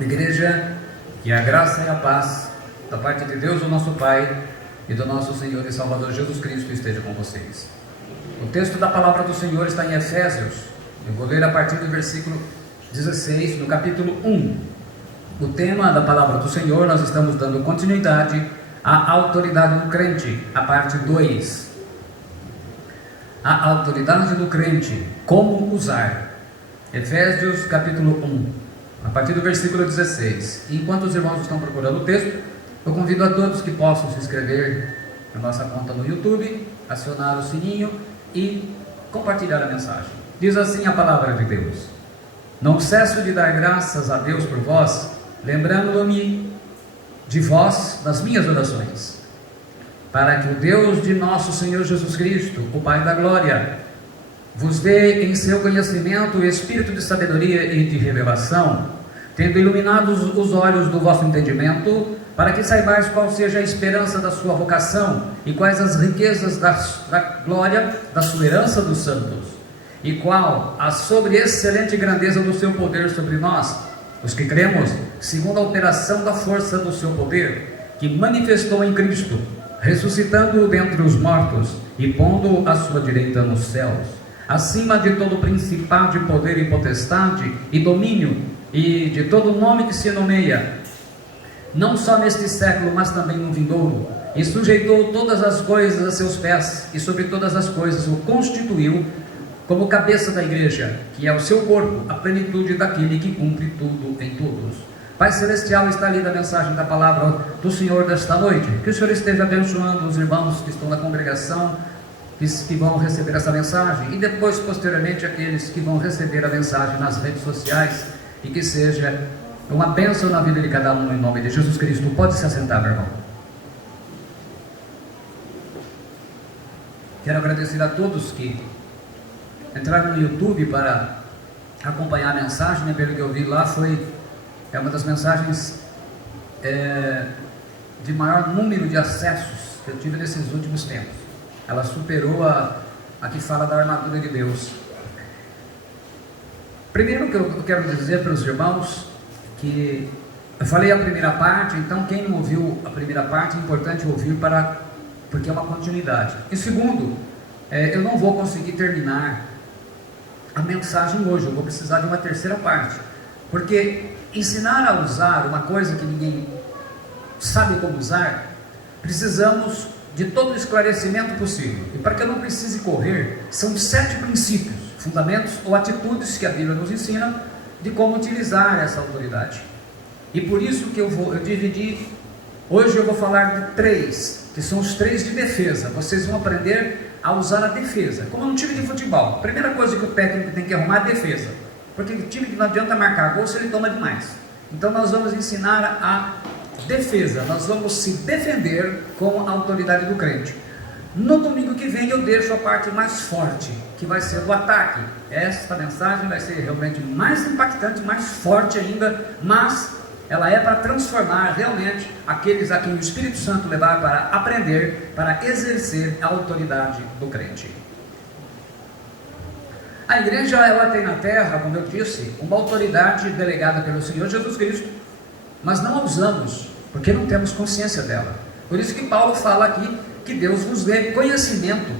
Igreja, que a graça e a paz da parte de Deus, o nosso Pai, e do nosso Senhor e Salvador Jesus Cristo esteja com vocês. O texto da palavra do Senhor está em Efésios. Eu vou ler a partir do versículo 16, no capítulo 1. O tema da palavra do Senhor, nós estamos dando continuidade à autoridade do crente, a parte 2. A autoridade do crente, como usar. Efésios capítulo 1. A partir do versículo 16. Enquanto os irmãos estão procurando o texto, eu convido a todos que possam se inscrever na nossa conta no YouTube, acionar o sininho e compartilhar a mensagem. Diz assim a palavra de Deus: Não cesso de dar graças a Deus por vós, lembrando-me de vós nas minhas orações, para que o Deus de nosso Senhor Jesus Cristo, o Pai da glória, vos dê em seu conhecimento o espírito de sabedoria e de revelação, tendo iluminado os olhos do vosso entendimento, para que saibais qual seja a esperança da sua vocação, e quais as riquezas da glória da sua herança dos santos, e qual a sobreexcelente grandeza do seu poder sobre nós, os que cremos, segundo a operação da força do seu poder, que manifestou em Cristo, ressuscitando-o dentre os mortos, e pondo-o à sua direita nos céus, acima de todo principado de poder e potestade e domínio, e de todo nome que se nomeia, não só neste século, mas também no vindouro, e sujeitou todas as coisas a seus pés, e sobre todas as coisas o constituiu como cabeça da igreja, que é o seu corpo, a plenitude daquele que cumpre tudo em todos. Pai Celestial, está ali a mensagem da palavra do Senhor desta noite, que o Senhor esteja abençoando os irmãos que estão na congregação, que vão receber essa mensagem, e depois, posteriormente, aqueles que vão receber a mensagem nas redes sociais, e que seja uma bênção na vida de cada um, em nome de Jesus Cristo. Pode se assentar, meu irmão. Quero agradecer a todos que entraram no YouTube para acompanhar a mensagem, né? Pelo que eu vi lá, é uma das mensagens de maior número de acessos que eu tive nesses últimos tempos. Ela superou a que fala da armadura de Deus. Primeiro que eu quero dizer para os irmãos, que eu falei a primeira parte, então quem não ouviu a primeira parte, é importante ouvir porque é uma continuidade. E segundo, eu não vou conseguir terminar a mensagem hoje, eu vou precisar de uma terceira parte, porque ensinar a usar uma coisa que ninguém sabe como usar, precisamos de todo o esclarecimento possível. E para que eu não precise correr, são 7 princípios, fundamentos ou atitudes que a Bíblia nos ensina de como utilizar essa autoridade. E por isso que eu dividi, hoje eu vou falar de 3, que são os 3 de defesa. Vocês vão aprender a usar a defesa, como um time de futebol. A primeira coisa que o técnico tem que arrumar é a defesa, porque o time que não adianta marcar gol se ele toma demais. Então nós vamos ensinar a defesa, nós vamos se defender com a autoridade do crente. No domingo que vem eu deixo a parte mais forte, que vai ser o ataque. Esta mensagem vai ser realmente mais impactante, mais forte ainda, mas ela é para transformar realmente aqueles a quem o Espírito Santo levar para aprender, para exercer a autoridade do crente. A igreja, ela tem na terra, como eu disse, uma autoridade delegada pelo Senhor Jesus Cristo, mas não a usamos, porque não temos consciência dela. Por isso que Paulo fala aqui que Deus vos dê conhecimento,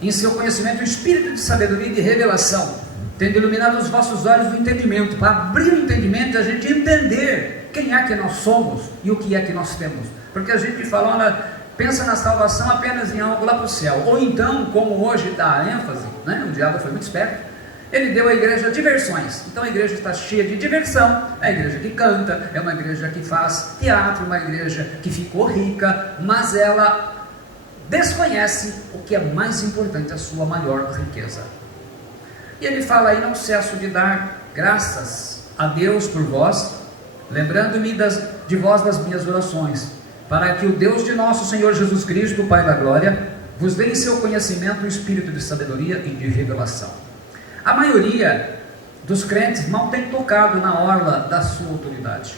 em seu conhecimento o espírito de sabedoria e de revelação, tendo iluminado os vossos olhos do entendimento, para abrir o entendimento e a gente entender quem é que nós somos e o que é que nós temos. Porque a gente fala, olha, pensa na salvação apenas em algo lá para o céu, ou então, como hoje dá a ênfase, né? O diabo foi muito esperto, ele deu à igreja diversões. Então a igreja está cheia de diversão, é a igreja que canta, é uma igreja que faz teatro, uma igreja que ficou rica, mas ela desconhece o que é mais importante, a sua maior riqueza. E ele fala aí, não cesso de dar graças a Deus por vós, lembrando-me de vós das minhas orações, para que o Deus de nosso Senhor Jesus Cristo, o Pai da glória, vos dê em seu conhecimento o espírito de sabedoria e de revelação. A maioria dos crentes mal tem tocado na orla da sua autoridade.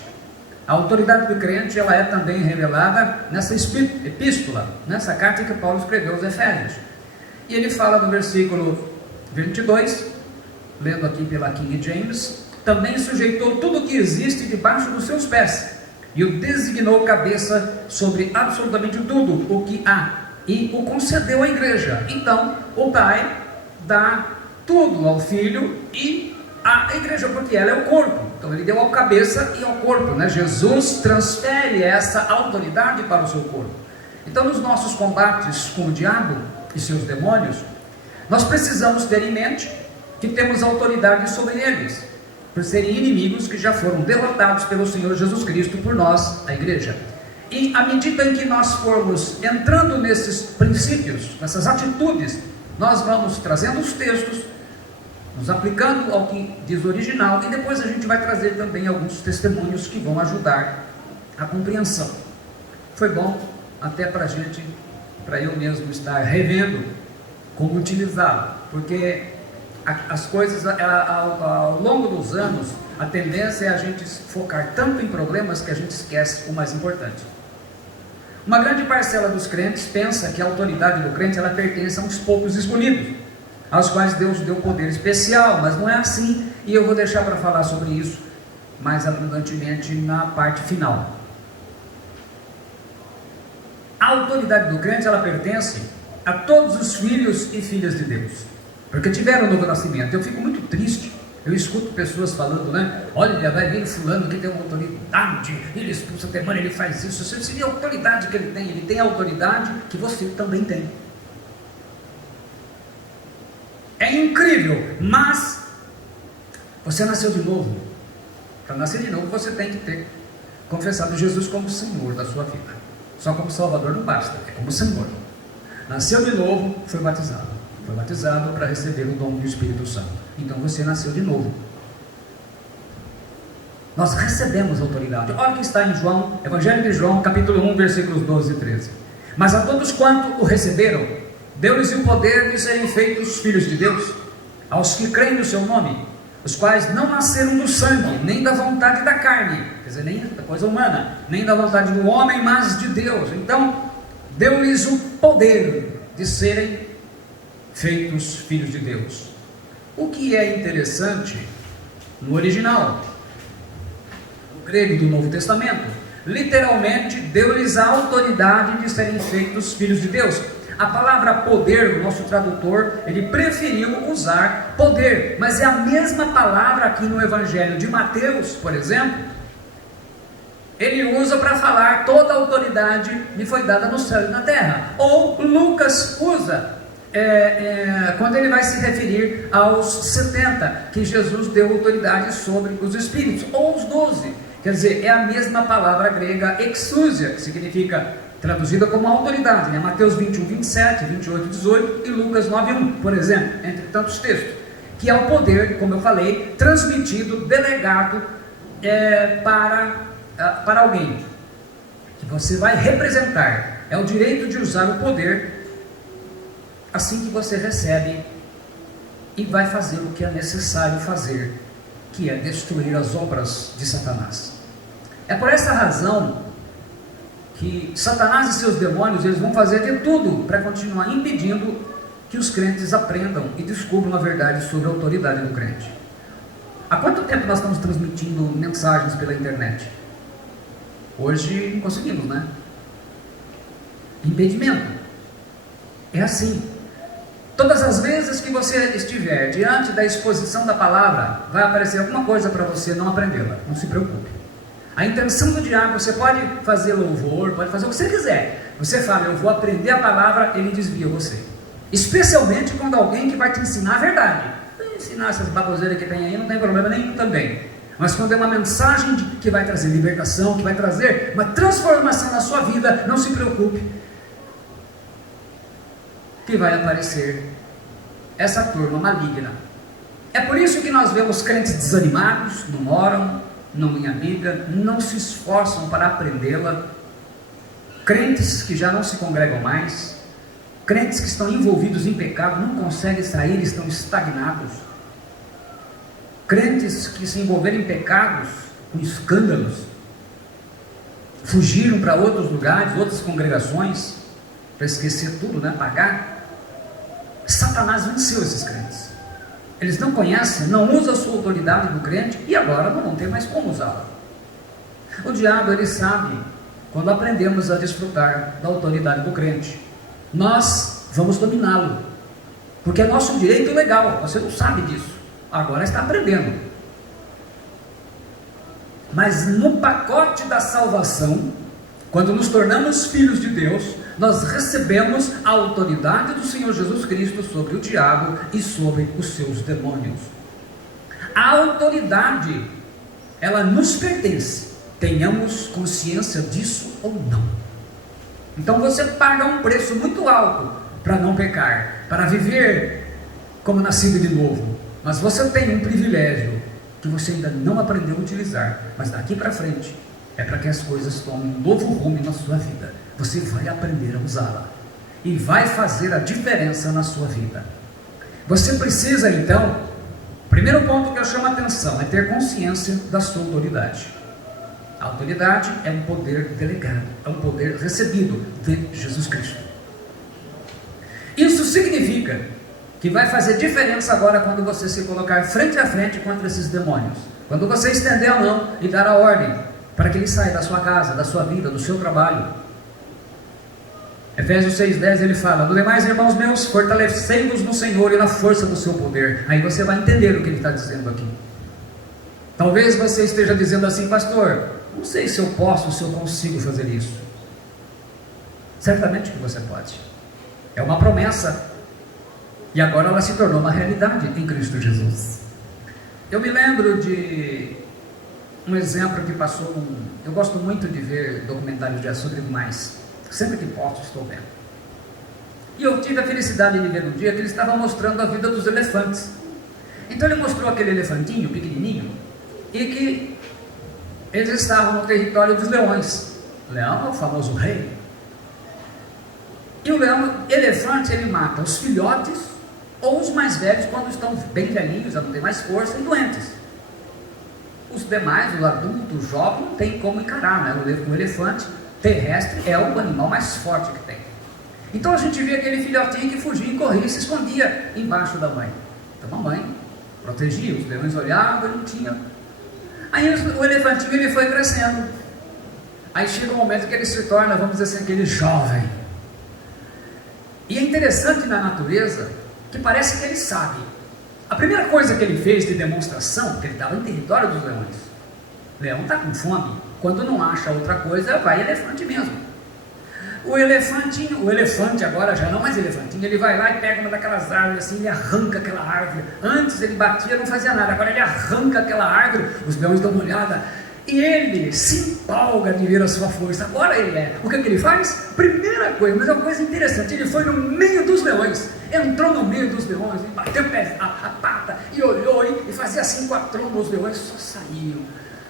A autoridade do crente, ela é também revelada nessa epístola, nessa carta que Paulo escreveu aos Efésios. E ele fala no versículo 22, lendo aqui pela King James, também sujeitou tudo o que existe debaixo dos seus pés, e o designou cabeça sobre absolutamente tudo o que há, e o concedeu à igreja. Então, o Pai dá tudo ao Filho e à igreja, porque ela é o corpo. Então ele deu ao cabeça e ao corpo, né? Jesus transfere essa autoridade para o seu corpo. Então, nos nossos combates com o diabo e seus demônios, nós precisamos ter em mente que temos autoridade sobre eles, por serem inimigos que já foram derrotados pelo Senhor Jesus Cristo por nós, a igreja. E à medida em que nós formos entrando nesses princípios, nessas atitudes, nós vamos trazendo os textos, nos aplicando ao que diz o original, e depois a gente vai trazer também alguns testemunhos que vão ajudar a compreensão. Foi bom até para a gente, para eu mesmo estar revendo como utilizá-lo, porque as coisas ao longo dos anos, a tendência é a gente focar tanto em problemas que a gente esquece o mais importante. Uma grande parcela dos crentes pensa que a autoridade do crente ela pertence a uns poucos escolhidos, aos quais Deus deu poder especial, mas não é assim, e eu vou deixar para falar sobre isso mais abundantemente na parte final. A autoridade do crente ela pertence a todos os filhos e filhas de Deus, porque tiveram um novo nascimento. Eu fico muito triste, eu escuto pessoas falando, né? Olha, vai vir fulano que tem uma autoridade, ele expulsa demônio, ele faz isso. Você vê a autoridade que ele tem a autoridade que você também tem. É incrível, mas você nasceu de novo. Para nascer de novo você tem que ter confessado Jesus como Senhor da sua vida. Só como Salvador não basta, é como Senhor. Nasceu de novo, foi batizado. Foi batizado para receber o dom do Espírito Santo. Então você nasceu de novo. Nós recebemos autoridade. Olha o que está em João, Evangelho de João, capítulo 1, versículos 12 e 13. Mas a todos quanto o receberam, deu-lhes o poder de serem feitos filhos de Deus, aos que creem no seu nome, os quais não nasceram do sangue, nem da vontade da carne, quer dizer, nem da coisa humana, nem da vontade do homem, mas de Deus. Então, deu-lhes o poder de serem feitos filhos de Deus. O que é interessante no original, no grego do Novo Testamento, literalmente deu-lhes a autoridade de serem feitos filhos de Deus. A palavra poder, o nosso tradutor, ele preferiu usar poder, mas é a mesma palavra aqui no Evangelho de Mateus, por exemplo. Ele usa para falar toda a autoridade me foi dada no céu e na terra. Ou Lucas usa quando ele vai se referir aos 70, que Jesus deu autoridade sobre os espíritos, ou os 12, quer dizer, é a mesma palavra grega exousia, que significa traduzida como autoridade, né? Mateus 21, 27, 28, 18 e Lucas 9, 1, por exemplo, entre tantos textos, que é o poder, como eu falei, transmitido, delegado para alguém, que você vai representar, é o direito de usar o poder, assim que você recebe, e vai fazer o que é necessário fazer, que é destruir as obras de Satanás. É por essa razão que Satanás e seus demônios, eles vão fazer de tudo para continuar impedindo que os crentes aprendam e descubram a verdade sobre a autoridade do crente. Há quanto tempo nós estamos transmitindo mensagens pela internet? Hoje não conseguimos, né? Impedimento. É assim. Todas as vezes que você estiver diante da exposição da palavra, vai aparecer alguma coisa para você não aprendê-la. Não se preocupe. A intenção do diabo, você pode fazer louvor, pode fazer o que você quiser. Você fala, eu vou aprender a palavra, ele desvia você. Especialmente quando alguém que vai te ensinar a verdade. Ensinar essas baboseiras que tem aí não tem problema nenhum também. Mas quando é uma mensagem que vai trazer libertação, que vai trazer uma transformação na sua vida, não se preocupe, que vai aparecer essa turma maligna. É por isso que nós vemos crentes desanimados, não oram, não leem a Bíblia, não se esforçam para aprendê-la, crentes que já não se congregam mais, crentes que estão envolvidos em pecado, não conseguem sair, estão estagnados, crentes que se envolveram em pecados, com escândalos, fugiram para outros lugares, outras congregações, para esquecer tudo, né? Pagar. Satanás venceu esses crentes. eles não conhecem, não usam a sua autoridade do crente e agora não vão ter mais como usá-la. O diabo, ele sabe, quando aprendemos a desfrutar da autoridade do crente, nós vamos dominá-lo, porque é nosso direito legal. Você não sabe disso, agora está aprendendo. Mas no pacote da salvação, quando nos tornamos filhos de Deus, nós recebemos a autoridade do Senhor Jesus Cristo sobre o diabo e sobre os seus demônios. A autoridade, ela nos pertence, tenhamos consciência disso ou não. Então você paga um preço muito alto para não pecar, para viver como nascido de novo. Mas você tem um privilégio que você ainda não aprendeu a utilizar, mas daqui para frente é para que as coisas tomem um novo rumo na sua vida. Você vai aprender a usá-la e vai fazer a diferença na sua vida. Você precisa então, primeiro ponto que eu chamo a atenção é ter consciência da sua autoridade. A autoridade é um poder delegado, é um poder recebido de Jesus Cristo. Isso significa que vai fazer diferença agora quando você se colocar frente a frente contra esses demônios. Quando você estender a mão e dar a ordem para que ele saia da sua casa, da sua vida, do seu trabalho. Efésios 6,10 ele fala: no demais, irmãos meus, fortalecei-vos no Senhor e na força do seu poder. Aí você vai entender o que ele está dizendo aqui. Talvez você esteja dizendo assim: pastor, não sei se eu posso, se eu consigo fazer isso. Certamente que você pode. É uma promessa. E agora ela se tornou uma realidade em Cristo Jesus. Eu me lembro de um exemplo que passou. Eu gosto muito de ver documentários sobre animais. Sempre que posso estou vendo. E eu tive a felicidade de ver um dia que ele estava mostrando a vida dos elefantes. Então ele mostrou aquele elefantinho pequenininho e que eles estavam no território dos leões. O leão é o famoso rei. E o elefante, ele mata os filhotes ou os mais velhos quando estão bem velhinhos, já não tem mais força e doentes. Os demais, o adulto, o jovem, não tem como encarar, né? O elefante terrestre é o animal mais forte que tem. Então a gente vê aquele filhotinho que fugia e corria e se escondia embaixo da mãe. Então a mãe protegia, os leões olhavam e não tinha. Aí o elefantinho ele foi crescendo. Aí chega um momento que ele se torna, vamos dizer assim, aquele jovem. E é interessante na natureza que parece que ele sabe. A primeira coisa que ele fez de demonstração, que ele estava em território dos leões. O leão está com fome. Quando não acha outra coisa, vai elefante mesmo. O elefante agora já não mais elefantinho, ele vai lá e pega uma daquelas árvores assim, ele arranca aquela árvore. Antes ele batia, não fazia nada, agora ele arranca aquela árvore, os leões dão uma olhada, e ele se empolga de ver a sua força. Agora ele é. O que ele faz? Primeira coisa, mas é uma coisa interessante, ele foi no meio dos leões, entrou no meio dos leões, bateu a pata, e olhou e fazia assim com a tromba, os leões só saíam.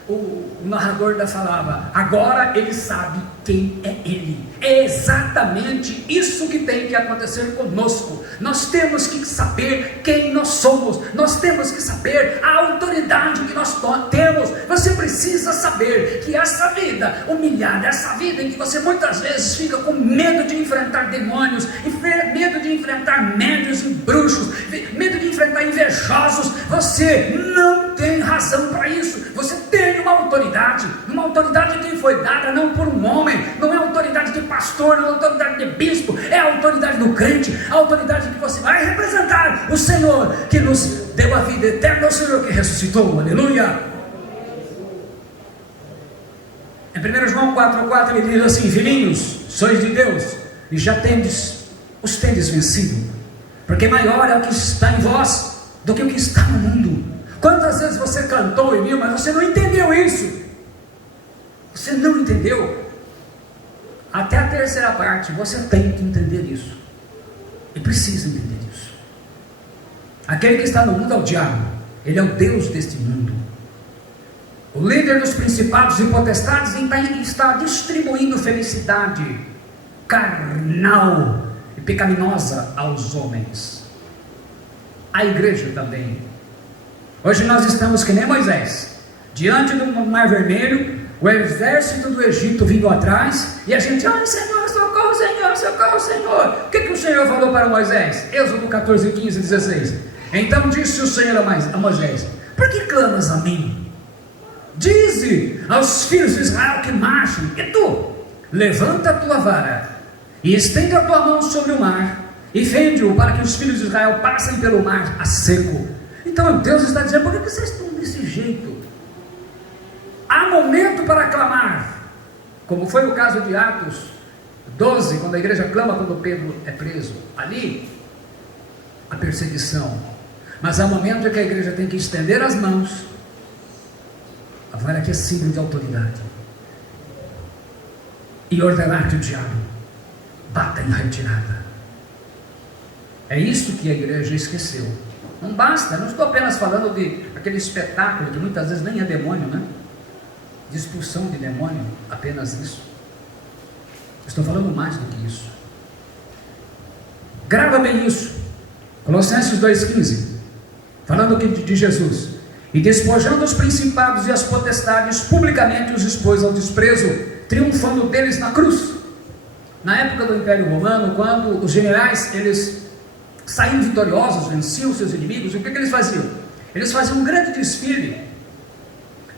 O narrador falava: agora ele sabe quem é ele. É exatamente isso que tem que acontecer conosco. Nós temos que saber quem nós somos. Nós temos que saber a autoridade que nós temos. Você precisa saber que essa vida humilhada, essa vida em que você muitas vezes fica com medo de enfrentar demônios, medo de enfrentar médios e bruxos, medo de enfrentar invejosos, você não tem razão para isso. Você tem uma autoridade que foi dada não por um homem, não é autoridade de pastor, não é autoridade de bispo, é a autoridade do crente, a autoridade que você vai representar o Senhor que nos deu a vida eterna, o Senhor que ressuscitou, aleluia. Em 1 João 4,4 ele diz assim: filhinhos, sois de Deus e já os tendes vencido, porque maior é o que está em vós do que o que está no mundo. Quantas vezes você cantou e viu, mas você não entendeu isso? Você não entendeu? Até a terceira parte, você tem que entender isso. E precisa entender isso. Aquele que está no mundo é o diabo. Ele é o Deus deste mundo. O líder dos principados e potestades está distribuindo felicidade carnal e pecaminosa aos homens. A igreja também. Hoje nós estamos que nem Moisés, diante do Mar Vermelho, o exército do Egito vindo atrás, e a gente: ai Senhor, socorro Senhor, socorro Senhor. O que o Senhor falou para Moisés? Êxodo 14, 15, 16: Então disse o Senhor a Moisés: por que clamas a mim? Dize aos filhos de Israel que marchem, e tu, levanta a tua vara, e estende a tua mão sobre o mar, e fende-o para que os filhos de Israel passem pelo mar a seco. Então Deus está dizendo: por que vocês estão desse jeito? Há momento para clamar, como foi o caso de Atos 12, quando a igreja clama quando Pedro é preso. Ali, a perseguição. Mas há momento em que a igreja tem que estender as mãos, a vara que é símbolo de autoridade, e ordenar que o diabo bata em retirada. É isso que a igreja esqueceu. Não basta, não estou apenas falando de aquele espetáculo que muitas vezes nem é demônio, né? De expulsão de demônio, apenas isso. Estou falando mais do que isso. Grava bem isso. Colossenses 2,15, falando de Jesus: e despojando os principados e as potestades, publicamente os expôs ao desprezo, triunfando deles na cruz. Na época do Império Romano, quando os generais, eles saíam vitoriosos, venciam seus inimigos, o que eles faziam? Eles faziam um grande desfile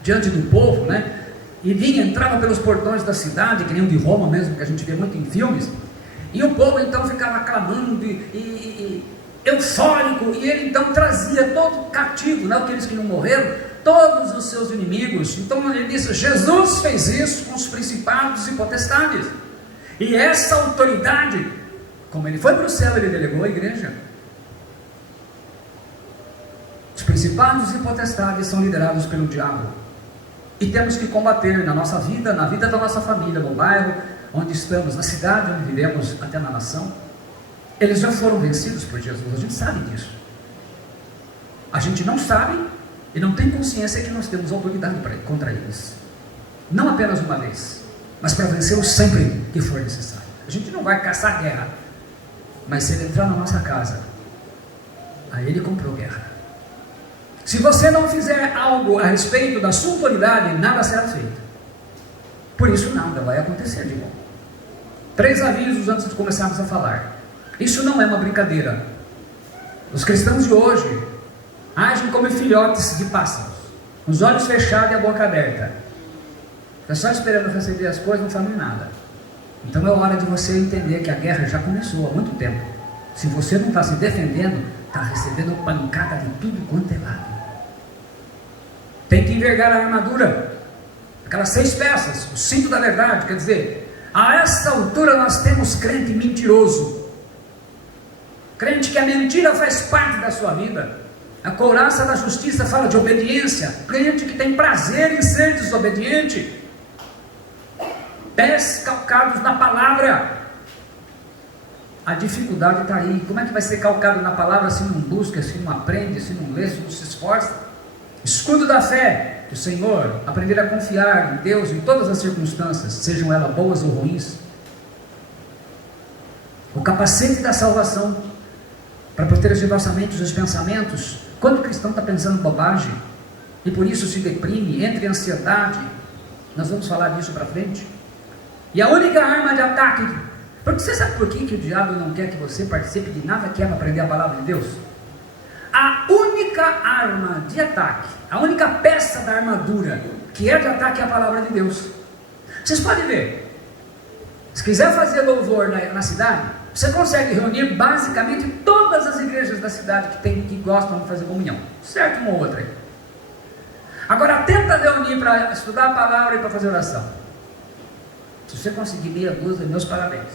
diante do povo, né? E entrava pelos portões da cidade, que nem o de Roma mesmo, que a gente vê muito em filmes, e o povo então ficava aclamando e eufórico, e ele então trazia todo cativo, né, aqueles que não morreram, todos os seus inimigos. Então ele disse: Jesus fez isso com os principados e potestades, e essa autoridade, como ele foi para o céu, ele delegou à igreja. Os principados e potestades são liderados pelo diabo, e temos que combater na nossa vida, na vida da nossa família, no bairro onde estamos, na cidade onde vivemos, até na nação. Eles já foram vencidos por Jesus, a gente sabe disso. A gente não sabe e não tem consciência que nós temos autoridade contra eles, não apenas uma vez, mas para vencê-los sempre que for necessário. A gente não vai caçar guerra, mas se ele entrar na nossa casa, aí ele comprou guerra. Se você não fizer algo a respeito da sua autoridade, nada será feito. Por isso nada vai acontecer de bom. 3 avisos antes de começarmos a falar. Isso não é uma brincadeira. Os cristãos de hoje agem como filhotes de pássaros, os olhos fechados e a boca aberta. Está só esperando receber as coisas, não fazem nada. Então é hora de você entender que a guerra já começou há muito tempo. Se você não está se defendendo, está recebendo pancada de tudo quanto é lado. Tem que envergar a armadura, aquelas 6 peças, o cinto da verdade. Quer dizer, a essa altura nós temos crente mentiroso, crente que a mentira faz parte da sua vida. A couraça da justiça fala de obediência, crente que tem prazer em ser desobediente, pés calcados na palavra. A dificuldade está aí. Como é que vai ser calcado na palavra se não busca, se não aprende, se não lê, se não se esforça? Escudo da fé, o Senhor, aprender a confiar em Deus em todas as circunstâncias, sejam elas boas ou ruins. O capacete da salvação, para proteger nossa mente dos pensamentos. Quando o cristão está pensando bobagem, e por isso se deprime, entra em ansiedade, nós vamos falar disso para frente. E a única arma de ataque, porque você sabe por que o diabo não quer que você participe de nada que é para aprender a palavra de Deus? A única arma de ataque, a única peça da armadura que é de ataque é a palavra de Deus. Vocês podem ver, se quiser fazer louvor na cidade, você consegue reunir basicamente todas as igrejas da cidade que gostam de fazer comunhão, certo? Uma ou outra aí. Agora tenta reunir para estudar a palavra e para fazer oração. Se você conseguir meia dúzia, meus parabéns.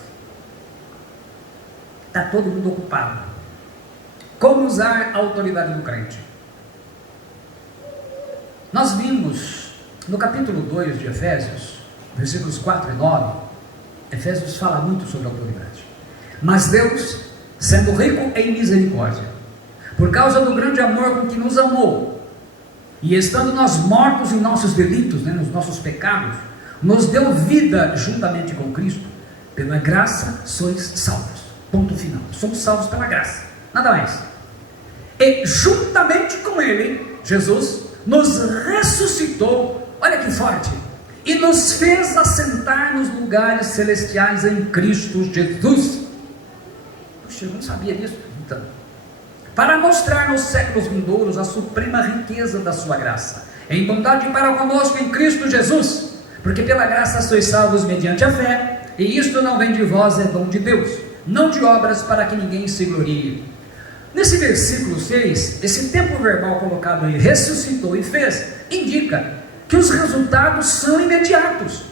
Está todo mundo ocupado. Como usar a autoridade do crente? Nós vimos no capítulo 2 de Efésios, versículos 4 e 9, Efésios fala muito sobre autoridade. Mas Deus, sendo rico em misericórdia, por causa do grande amor com que nos amou, e estando nós mortos em nossos delitos, nos nossos pecados, nos deu vida juntamente com Cristo. Pela graça sois salvos. Ponto final. Somos salvos pela graça, nada mais. E juntamente com Ele, Jesus, nos ressuscitou, olha que forte, e nos fez assentar nos lugares celestiais em Cristo Jesus. Puxa, eu não sabia disso. Então, para mostrar nos séculos vindouros a suprema riqueza da sua graça, em bondade para conosco em Cristo Jesus, porque pela graça sois salvos mediante a fé, e isto não vem de vós, é dom de Deus, não de obras para que ninguém se glorie. Nesse versículo 6, esse tempo verbal colocado aí, ressuscitou e fez, indica que os resultados são imediatos,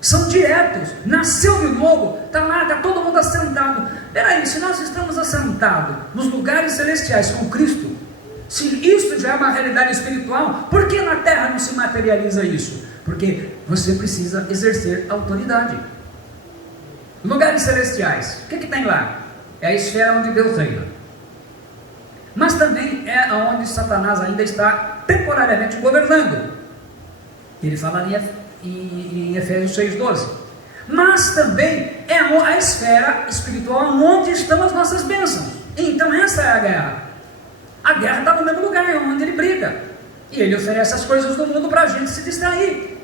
são diretos. Nasceu de novo, está lá, está todo mundo assentado. Peraí, se nós estamos assentados nos lugares celestiais com Cristo, se isso já é uma realidade espiritual, por que na terra não se materializa isso? Porque você precisa exercer autoridade. Lugares celestiais, o que tem lá? É a esfera onde Deus reina, mas também é onde Satanás ainda está temporariamente governando. Ele fala em Efésios 6,12. Mas também é a esfera espiritual onde estão as nossas bênçãos. Então essa é a guerra. A guerra está no mesmo lugar, é onde ele briga, e ele oferece as coisas do mundo para a gente se distrair.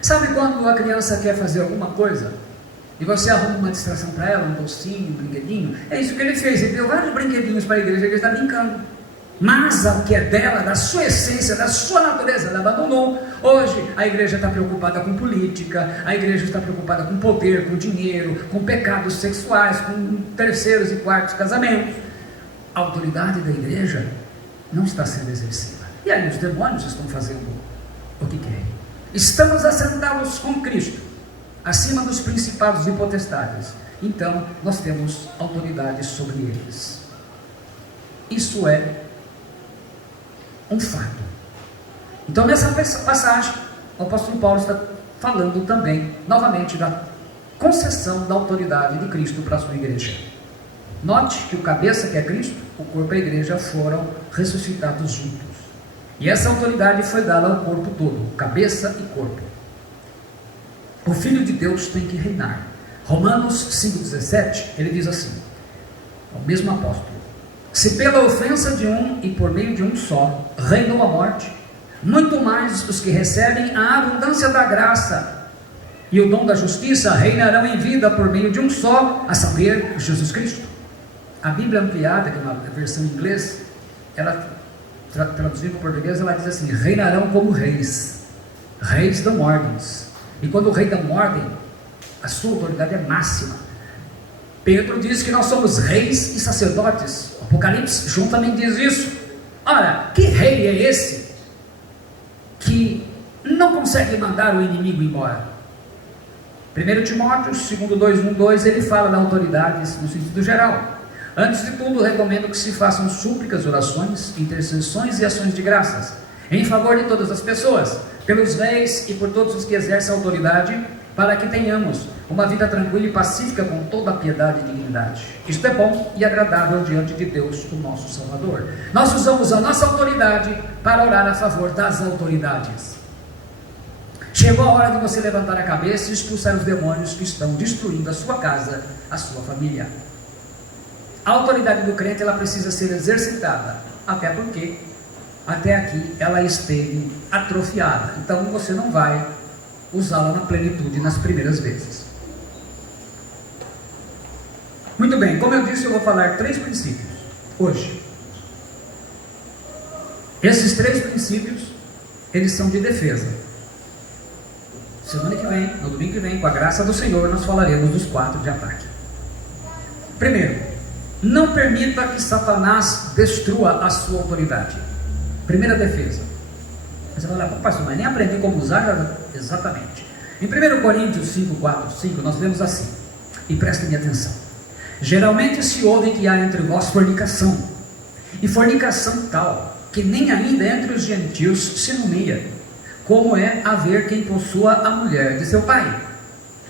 Sabe quando a criança quer fazer alguma coisa e você arruma uma distração para ela, um docinho, um brinquedinho? É isso que ele fez, ele deu vários brinquedinhos para a igreja, ele está brincando, mas o que é dela, da sua essência, da sua natureza, ela abandonou. Hoje a igreja está preocupada com política, a igreja está preocupada com poder, com dinheiro, com pecados sexuais, com terceiros e quartos casamentos. A autoridade da igreja não está sendo exercida, e aí os demônios estão fazendo o que querem. Estamos assentados com Cristo acima dos principados e potestades, então nós temos autoridade sobre eles. Isso é um fato. Então nessa passagem o apóstolo Paulo está falando também novamente da concessão da autoridade de Cristo para a sua igreja. Note que o cabeça, que é Cristo, o corpo e a igreja foram ressuscitados juntos, e essa autoridade foi dada ao corpo todo, cabeça e corpo. O Filho de Deus tem que reinar. Romanos 5,17, ele diz assim, o mesmo apóstolo: se pela ofensa de um e por meio de um só reinou a morte, muito mais os que recebem a abundância da graça e o dom da justiça reinarão em vida por meio de um só, a saber, Jesus Cristo. A Bíblia ampliada, que é uma versão em inglês, ela traduzida para o português, ela diz assim: reinarão como reis. Reis dão ordens, e quando o rei dá uma ordem, a sua autoridade é máxima. Pedro diz que nós somos reis e sacerdotes. O Apocalipse, João também diz isso. Ora, que rei é esse que não consegue mandar o inimigo embora? 1 Timóteo 2:1-2, ele fala da autoridade no sentido geral. Antes de tudo, recomendo que se façam súplicas, orações, intercessões e ações de graças em favor de todas as pessoas, pelos reis e por todos os que exercem a autoridade, para que tenhamos uma vida tranquila e pacífica com toda a piedade e dignidade. Isto é bom e agradável diante de Deus, o nosso Salvador. Nós usamos a nossa autoridade para orar a favor das autoridades. Chegou a hora de você levantar a cabeça e expulsar os demônios que estão destruindo a sua casa, a sua família. A autoridade do crente, ela precisa ser exercitada, até porque até aqui ela esteve atrofiada, então você não vai usá-la na plenitude nas primeiras vezes. Muito bem, como eu disse, eu vou falar 3 princípios hoje. Esses 3 princípios, eles são de defesa. Semana que vem, no domingo que vem, com a graça do Senhor, nós falaremos dos 4 de ataque. Primeiro, não permita que Satanás destrua a sua autoridade. Primeira defesa. Você vai falar: pastor, mas nem aprendi como usar. Exatamente. Em 1 Coríntios 5:4-5, nós lemos assim, e prestem atenção: geralmente se ouve que há entre vós fornicação, e fornicação tal, que nem ainda entre os gentios se nomeia, como é haver quem possua a mulher de seu pai.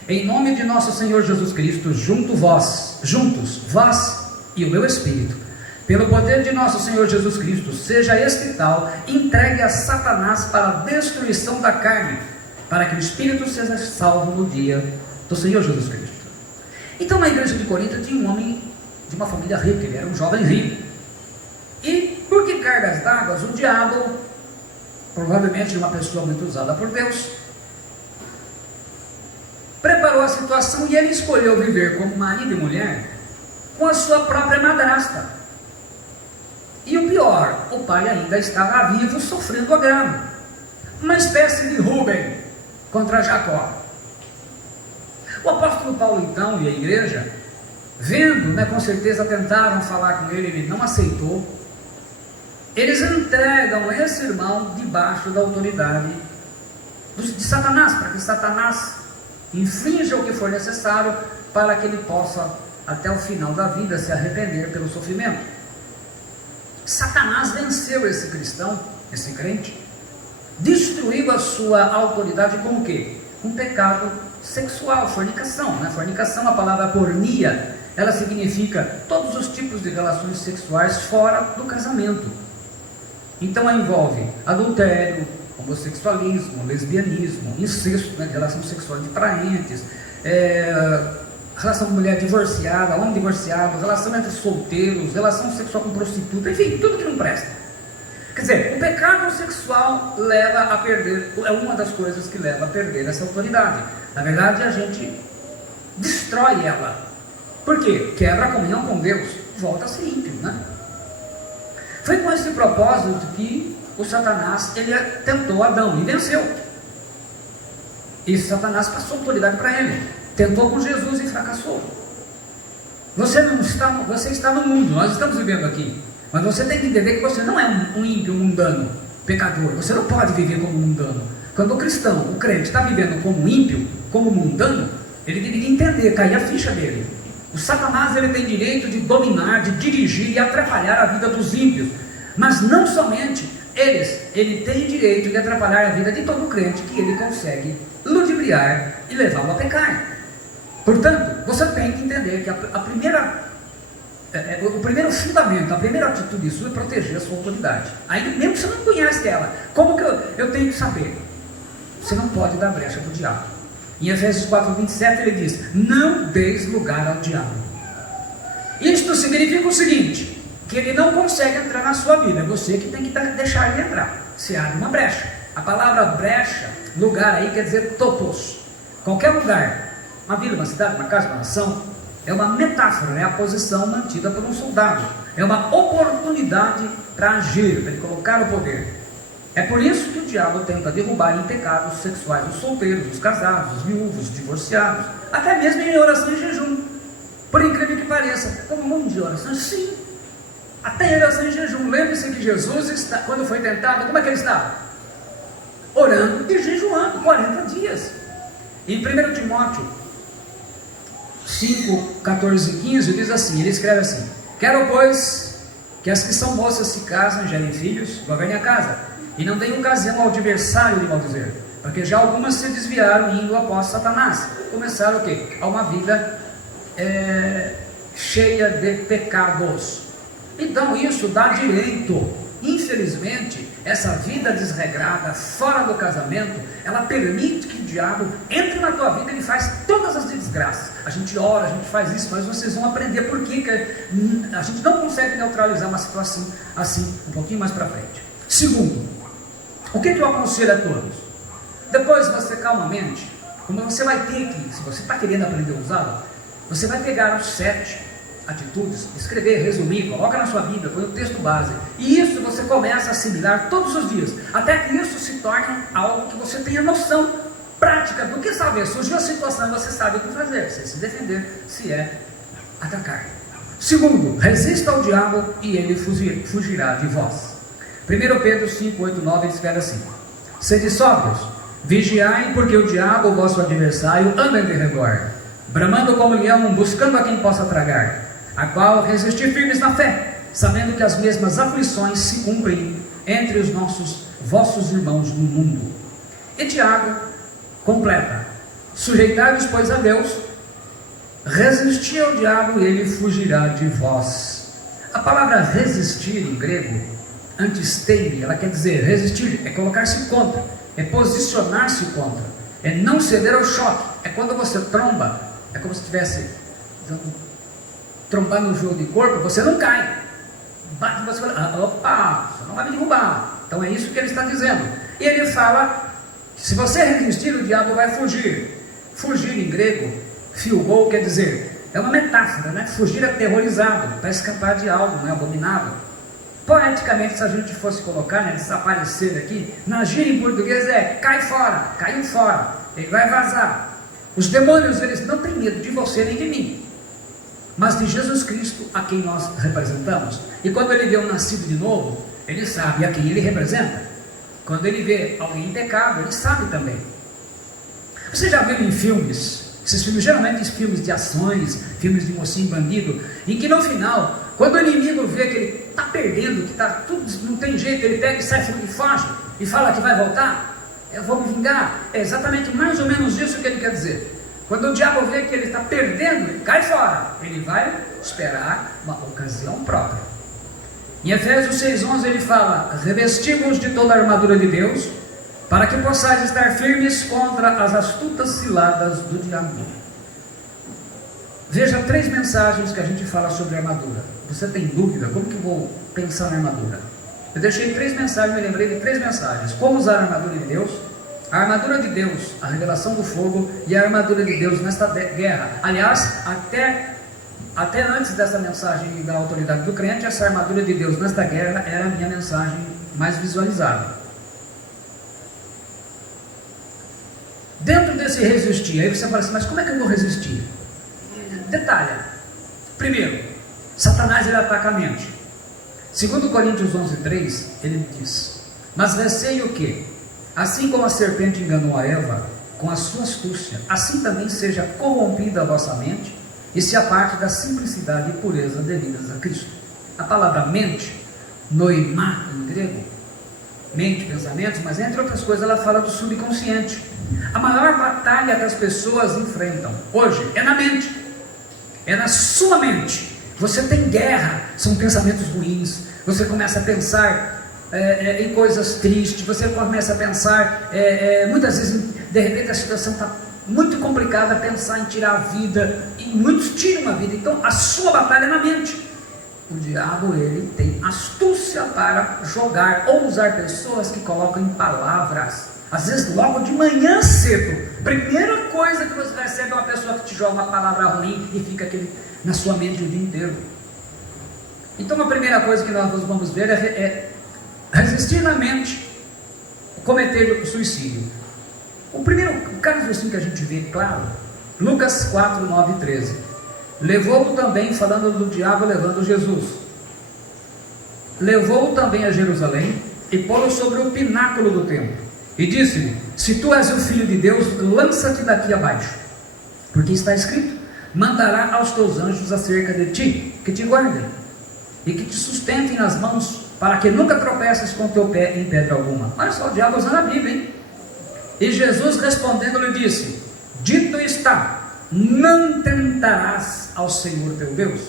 Em nome de nosso Senhor Jesus Cristo, juntos vós e o meu espírito, pelo poder de nosso Senhor Jesus Cristo, seja este tal entregue a Satanás para a destruição da carne, para que o espírito seja salvo no dia do Senhor Jesus Cristo. Então na igreja de Corinto tinha um homem de uma família rica, ele era um jovem rico, e por que cargas d'água, o diabo, provavelmente uma pessoa muito usada por Deus, preparou a situação, e ele escolheu viver como marido e mulher com a sua própria madrasta. E o pior, o pai ainda estava vivo, sofrendo agravo. Uma espécie de Rúben contra Jacó. O apóstolo Paulo então e a igreja, vendo, com certeza tentaram falar com ele, ele não aceitou. Eles entregam esse irmão debaixo da autoridade de Satanás, para que Satanás infrinja o que for necessário para que ele possa, até o final da vida, se arrepender pelo sofrimento. Satanás venceu esse cristão, esse crente, destruiu a sua autoridade com o quê? Com pecado sexual, fornicação. Fornicação, a palavra pornia, ela significa todos os tipos de relações sexuais fora do casamento. Então ela envolve adultério, homossexualismo, lesbianismo, incesto, relação sexual de parentes, relação mulher divorciada, homem divorciado, relação entre solteiros, relação sexual com prostituta, enfim, tudo que não presta. Quer dizer, o pecado sexual leva a perder, é uma das coisas que leva a perder essa autoridade. Na verdade, a gente destrói ela. Por quê? Quebra a comunhão com Deus, volta a ser ímpio, Foi com esse propósito que o Satanás, ele tentou Adão e venceu. E Satanás passou autoridade para ele. Tentou com Jesus e fracassou. Você está no mundo, nós estamos vivendo aqui. Mas você tem que entender que você não é um ímpio, um mundano, pecador. Você não pode viver como mundano. Quando o cristão, o crente, está vivendo como ímpio, como mundano, ele deveria entender, cair a ficha dele. O Satanás, ele tem direito de dominar, de dirigir e atrapalhar a vida dos ímpios. Mas não somente ele tem direito de atrapalhar a vida de todo crente que ele consegue ludibriar e levá-lo a pecar. Portanto, você tem que entender que o primeiro fundamento, a primeira atitude sua é proteger a sua autoridade. Aí mesmo que você não conhece ela, como que eu tenho que saber? Você não pode dar brecha para o diabo. Em Efésios 4:27 ele diz: não deis lugar ao diabo. Isto significa o seguinte, que ele não consegue entrar na sua vida, é você que tem que deixar ele entrar. Se abre uma brecha. A palavra brecha, lugar aí, quer dizer topos. Qualquer lugar, uma vila, uma cidade, uma casa, uma nação, é uma metáfora, é a posição mantida por um soldado, é uma oportunidade para agir, para ele colocar o poder. É por isso que o diabo tenta derrubar em pecados sexuais os solteiros, os casados, os viúvos, os divorciados, até mesmo em oração e jejum. Por incrível que pareça, como um mundo de oração, sim, até em oração e jejum. Lembre-se que Jesus, quando foi tentado, como é que ele estava? Orando e jejuando 40 dias. Em 1 Timóteo 5, 14 e 15 diz assim, ele escreve assim: quero, pois, que as que são moças se casam, gerem filhos, governem a casa, e não deem ocasião ao adversário de maldizer, porque já algumas se desviaram indo após Satanás, começaram o quê? A uma vida cheia de pecados. Então isso dá direito, infelizmente, essa vida desregrada, fora do casamento, ela permite que o diabo entre na tua vida, ele faz todas as desgraças. A gente ora, a gente faz isso, mas vocês vão aprender por que a gente não consegue neutralizar uma situação assim, um pouquinho mais para frente. Segundo, o que eu aconselho a todos? Depois você calmamente, como você vai ter que, se você está querendo aprender a usá-la, você vai pegar os 7 atitudes, escrever, resumir, coloca na sua Bíblia, põe o texto base, e isso você começa a assimilar todos os dias, até que isso se torne algo que você tenha noção prática do que saber. Surgiu a situação, você sabe o que fazer, se é se defender, se é atacar. Segundo, resista ao diabo e ele fugirá de vós. 1 Pedro 5, 8, 9 escreve assim: sede sóbrios, vigiai, porque o diabo, o vosso adversário, anda em derredor, bramando como leão, buscando a quem possa tragar, a qual resistir firmes na fé, sabendo que as mesmas aflições se cumprem entre os vossos irmãos no mundo. E Tiago completa: sujeitai-vos, pois, a Deus, resistir ao diabo e ele fugirá de vós. A palavra resistir em grego, antisteire, ela quer dizer resistir, é colocar-se contra, é posicionar-se contra, é não ceder ao choque. É quando você tromba, é como se estivesse trombando no jogo de corpo, você não cai, bate, você fala, opa, você não vai me derrubar. Então é isso que ele está dizendo. E ele fala que se você resistir, o diabo vai fugir. Fugir em grego, philgo, quer dizer É uma metáfora, né? Fugir aterrorizado, para escapar de algo, né? Abominável. Poeticamente, se a gente fosse colocar, né, desaparecer aqui, na gíria em português é cai fora, caiu fora, ele vai vazar. Os demônios, eles não têm medo de você nem de mim, mas de Jesus Cristo, a quem nós representamos. E quando ele vê um nascido de novo, ele sabe a quem ele representa. Quando ele vê alguém em pecado, ele sabe também. Você já viu em filmes, esses filmes, geralmente filmes de ações, filmes de mocinho bandido, em que no final, quando o inimigo vê que ele está perdendo, que está tudo, não tem jeito, ele pega e sai e foge, e fala que vai voltar, eu vou me vingar. É exatamente mais ou menos isso que ele quer dizer. Quando o diabo vê que ele está perdendo, ele cai fora, ele vai esperar uma ocasião própria. Em Efésios 6,11 ele fala: revestimos de toda a armadura de Deus, para que possais estar firmes contra as astutas ciladas do diabo. Veja 3 mensagens que a gente fala sobre armadura. Você tem dúvida? Como que eu vou pensar na armadura? Eu deixei 3 mensagens, me lembrei de 3 mensagens. Como usar a armadura de Deus, a armadura de Deus, a revelação do fogo, e a armadura de Deus nesta guerra. Aliás, até antes dessa mensagem da autoridade do crente, essa armadura de Deus nesta guerra era a minha mensagem mais visualizada. Dentro desse resistir, aí você fala assim, mas como é que eu vou resistir? Detalhe. Primeiro, Satanás, ele ataca a mente. Segundo Coríntios 11:3, ele diz: mas receio que, assim como a serpente enganou a Eva com a sua astúcia, assim também seja corrompida a vossa mente e se aparte da simplicidade e pureza devidas a Cristo. A palavra mente, noimá em grego, mente, pensamentos, mas entre outras coisas ela fala do subconsciente. A maior batalha que as pessoas enfrentam hoje é na mente, é na sua mente. Você tem guerra, são pensamentos ruins, você começa a pensar em coisas tristes, você começa a pensar, muitas vezes, de repente a situação está muito complicada, pensar em tirar a vida, e muitos tiram a vida. Então a sua batalha é na mente. O diabo, ele tem astúcia para jogar ou usar pessoas que colocam em palavras, às vezes logo de manhã cedo, primeira coisa que você recebe é uma pessoa que te joga uma palavra ruim e fica na sua mente o dia inteiro. Então a primeira coisa que nós vamos ver é resistir na mente, cometer o suicídio. O caso assim que a gente vê claro, Lucas 4, 9 e 13. Levou-o também, falando do diabo levando Jesus, levou-o também a Jerusalém e pô-lo sobre o pináculo do templo e disse-lhe: se tu és o filho de Deus, lança-te daqui abaixo, porque está escrito: mandará aos teus anjos acerca de ti, que te guardem e que te sustentem nas mãos, para que nunca tropeces com teu pé em pedra alguma. Olha só, o diabo usando a Bíblia, hein? E Jesus respondendo lhe disse: dito está, não tentarás ao Senhor teu Deus.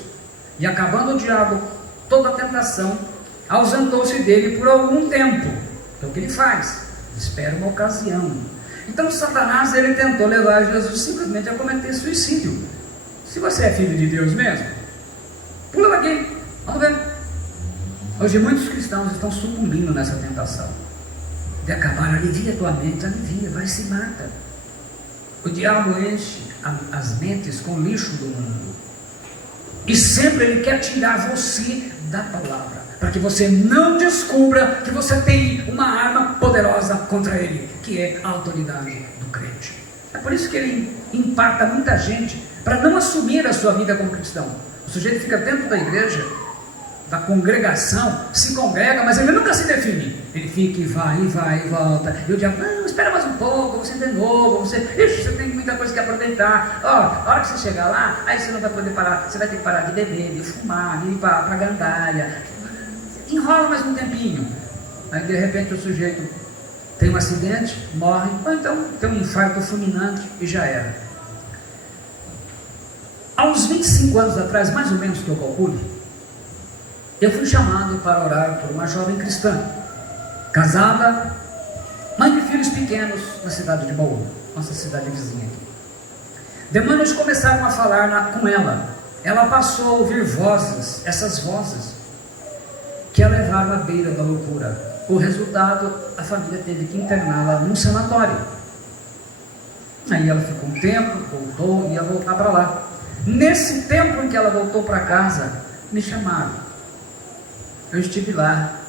E acabando o diabo toda a tentação, ausentou-se dele por algum tempo. Então o que ele faz? Espera uma ocasião. Então Satanás, ele tentou levar Jesus simplesmente a cometer suicídio. Se você é filho de Deus mesmo, pula daqui, vamos ver. Hoje muitos cristãos estão sucumbindo nessa tentação de acabar. Alivia tua mente, alivia, vai se mata. O diabo enche as mentes com lixo do mundo, e sempre ele quer tirar você da palavra, para que você não descubra que você tem uma arma poderosa contra ele, que é a autoridade do crente. É por isso que ele impacta muita gente para não assumir a sua vida como cristão. O sujeito fica dentro da igreja, da congregação, se congrega, mas ele nunca se define. Ele fica e vai e volta. E o diabo: não, espera mais um pouco, você é novo, você tem muita coisa que aproveitar. A hora que você chegar lá, aí você não vai poder parar, você vai ter que parar de beber, de fumar, de ir para a gandaia. Enrola mais um tempinho. Aí de repente o sujeito tem um acidente, morre, ou então tem um infarto fulminante e já era. Há uns 25 anos atrás, mais ou menos que eu calculo, eu fui chamado para orar por uma jovem cristã, casada, mãe de filhos pequenos, na cidade de Bauru, nossa cidade vizinha aqui. Demônios começaram a falar com ela. Ela passou a ouvir vozes, essas vozes, que a levaram à beira da loucura. O resultado, a família teve que interná-la num sanatório. Aí ela ficou um tempo, voltou e ia voltar para lá. Nesse tempo em que ela voltou para casa, me chamaram. Eu estive lá,